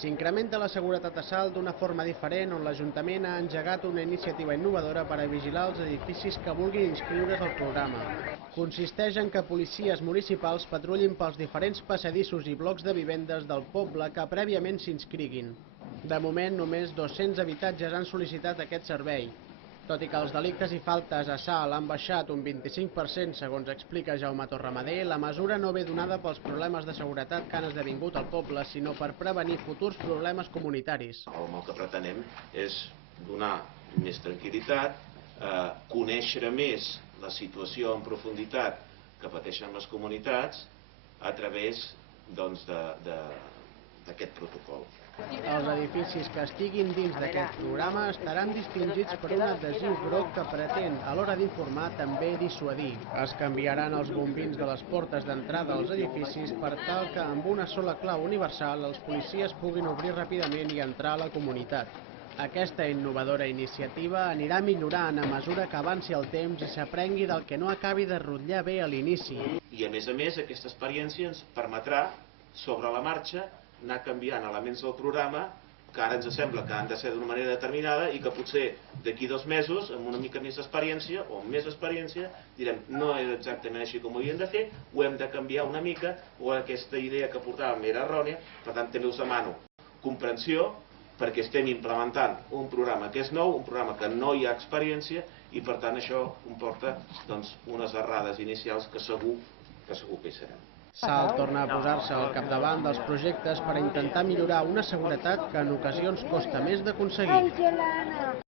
S'incrementa la seguretat a Salt d'una forma diferent, on l'Ajuntament ha engegat una iniciativa innovadora per a vigilar els edificis que vulguin inscriure's al programa. Consisteix en que policies municipals patrullin pels diferents passadissos i blocs de vivendes del poble que prèviament s'inscriguin. De moment, només 200 habitatges han sol·licitat aquest servei. Tot i que els delictes i faltes a Salt han baixat un 25%, segons explica Jaume Torramader, la mesura no ve donada pels problemes de seguretat que han esdevingut al poble, sinó per prevenir futurs problemes comunitaris. El que pretenem és donar més tranquil·litat, conèixer més la situació en profunditat que pateixen les comunitats a través d'aquest protocol. Els edificis que estiguin dins d'aquest programa estaran distingits per un adhesiu groc que pretén, a l'hora d'informar, també dissuadir. Es canviaran els bombins de les portes d'entrada als edificis per tal que amb una sola clau universal els policies puguin obrir ràpidament i entrar a la comunitat. Aquesta innovadora iniciativa anirà millorant a mesura que avanci el temps i s'aprengui del que no acabi de rotllar bé a l'inici. I a més, aquesta experiència ens permetrà, sobre la marxa, anar canviant elements del programa que ara ens sembla que han de ser d'una manera determinada i que potser d'aquí 2 mesos, amb una mica més d'experiència o amb més experiència, direm no és exactament així com ho havíem de fer, ho hem de canviar una mica o aquesta idea que portàvem era errònia. Per tant, també us demano comprensió perquè estem implementant un programa que és nou, un programa que no hi ha experiència i per tant això comporta unes errades inicials que segur que hi serem. Salt torna a posar-se al capdavant dels projectes per intentar millorar una seguretat que en ocasions costa més d'aconseguir.